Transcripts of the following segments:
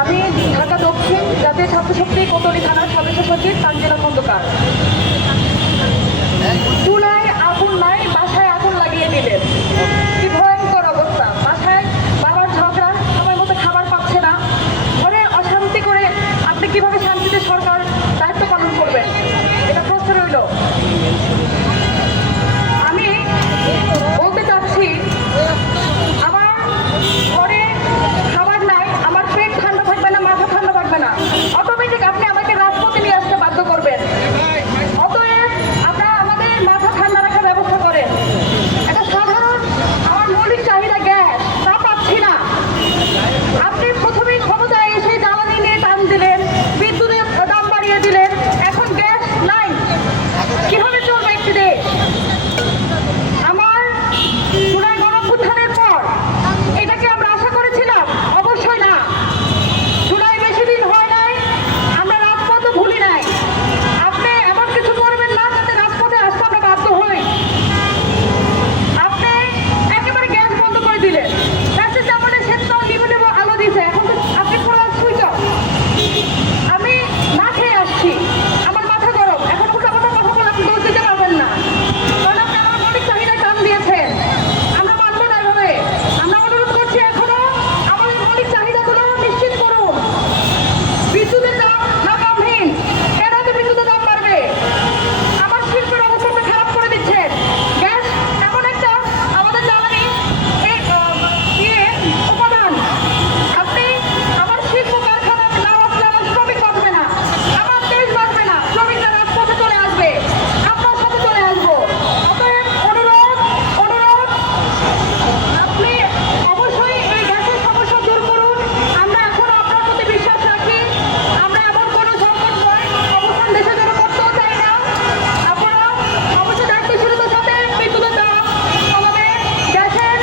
আমি ঢাকা দক্ষিণ জাতীয় ছাত্রশক্তি কোতোয়ালি থানার সদস্য সচিব তানজিলা খন্দকার। চুলায় আগুন নাই, বাসায় আগুন লাগিয়ে দিলেন। কি ভয়ঙ্কর অবস্থা! বাসায় বাবার ঝগড়া, সময় মতো খাবার পাচ্ছে না, ঘরে অশান্তি করে আপনি কিভাবে শান্তিতে সরকার দায়িত্ব পালন করবেন? এটা প্রশ্ন রইল। আমি বলতে চাচ্ছি, আমার ঘরে খাবার নাই, আমার পেট ঠান্ডা থাকবে না, মাথা ঠান্ডা থাকবে না, অটোমেটিক আপনি আমাকে রাজপথে নিয়ে আসতে বাধ্য করবেন। অতএব আপনারা আমাদের মাথা ঠান্ডা রাখার ব্যবস্থা করেন। একটা সাধারণ আমার মৌলিক চাহিদা গ্যাস, তা পাচ্ছি না। আপনি প্রথমেই ক্ষমতায় এসে জ্বালানি নিয়ে টান দিলেন, বিদ্যুতের দাম বাড়িয়ে দিলেন, এখন গ্যাস নাই। কিভাবে চলবে একটি দেশ? আমার জুলাই গণঅভ্যুত্থানের পর এটাকে আমরা আশা করেছিলাম? অবশ্যই না। জুলাই বেশি দিন হয় নাই, আমরা রাজপথও ভুলি নাই। আপনি এমন কিছু করবেন না যাতে রাজপথে আসতে আমরা বাধ্য হই। আপনি একেবারে গ্যাস বন্ধ করে দিলেন, গ্যাসের চাপলে সেটাও নিভে নেব আলো দিয়েছে, এখন তো আপনি পুরো সুইচ অফ। আমি না খেয়ে আসছি, আমার মাথা গরম, এখন উল্টা কথা বলে আপনি দোষ দিতে পারবেন না, কারণ আপনি আমার মৌলিক চাহিদায় টান দিয়েছেন। আমরা মানব না এভাবে। আমরা অনুরোধ করছি, এখনো আমাদের মৌলিক চাহিদাগুলো নিশ্চিত করুন। বিদ্যুতের দাম লাগামহীন, কেন এত বিদ্যুতের দাম বাড়বে? আমার শিল্পের অবস্থাটা খারাপ করে দিচ্ছেন। গ্যাস এমন একটা আমাদের জ্বালানি উপাদান, আপনি আমার শিল্প কারখানা না আসলে আমার শ্রমিক বাঁচবে না, আমার দেশ বাঁচবে না। শ্রমিকরা রাজপথে চলে আসবে, আপনার সাথে চলে আসবো। অতএব অনুরোধ, আপনি অবশ্যই এই গ্যাসের সমস্যা দূর করুন। আমরা এখন আপনার প্রতি বিশ্বাস রাখি। আমরা এমন কোনো সংকটময় অবস্থান দেশের জন্য করতেও চাই না। আপনারা অবশ্যই দায়িত্বশীলতার সাথে বিদ্যুতের দাম কমাবেন, গ্যাসের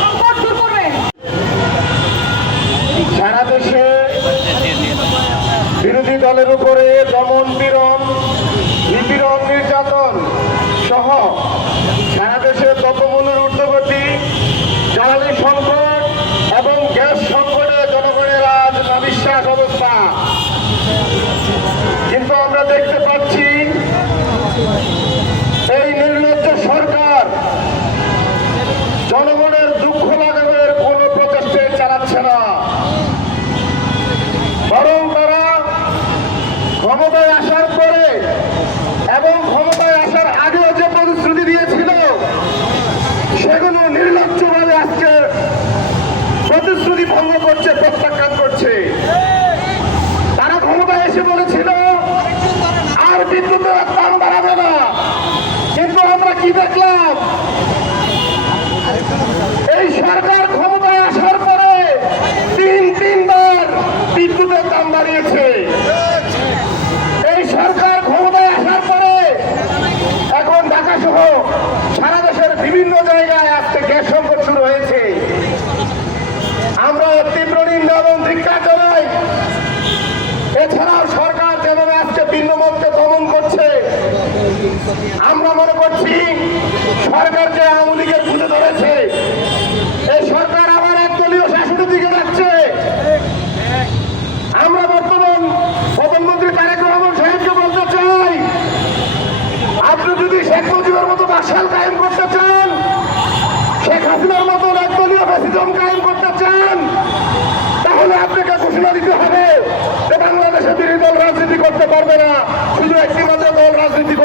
সংকট দূর করবেন। সারা দেশে বিরোধী দলের উপরে দমন পীড়ন, নিপীড়ন, নির্যাতন সহ সারা দেশে দ্রব্যমূল্যের ঊর্ধ্বগতি, জ্বালানি সংকট এবং গ্যাস সংকটে জনগণের আজ নাবিশ্বাস অবস্থা। কিন্তু আমরা দেখতে পাচ্ছি এই নির্লজ্জ সরকার জনগণের দুঃখ লাঘবের কোনো প্রচেষ্টা চালাচ্ছে না, বরং তারা ক্ষমতায় আসার পরে এবং ক্ষমতায় আসার আগেও যে প্রতিশ্রুতি দিয়েছিল সেগুলো নির্লজ্জভাবে আজকে প্রতিশ্রুতি ভঙ্গ করছে, প্রত্যাখ্যান করছে। তারা ক্ষমতায় এসে বলেছিল আর বিদ্যুতের দাম বাড়াবে না, কিন্তু আমরা কি দেখলাম? এই সরকার ক্ষমতায় আসার পরে তিনবার বিদ্যুতের দাম বাড়িয়েছে। এই সরকার ক্ষমতায় আসার পরে এখন ঢাকা সহ সারা দেশের বিভিন্ন জায়গায় আজকে গ্যাস সংকট শুরু হয়েছে। আমরা তীব্র নিন্দা এবং ধিক্কার জানাই। এছাড়াও সরকার যেভাবে আজকে ভিন্নমতকে দমন করছে, আমরা মনে করছি সরকার যে আওয়ামী লীগের খুঁজে ধরেছে, এই সরকার আবার একদলীয় শাসনের দিকে যাচ্ছে। আমরা বর্তমান প্রধানমন্ত্রী তারেক রহমান সাহেবকে বলতে চাই, আপনি যদি শেখ মুজিবের মতো বাকশাল কায়েম করতে চান, শেখ হাসিনার মতো একদলীয় ফ্যাসিজম কায়েম করতে চান, তাহলে আপনাকে ঘোষণা দিতে হবে যে বাংলাদেশে বিরোধী দল রাজনীতি করতে পারবে না, শুধু একটি মাত্র দল রাজনীতি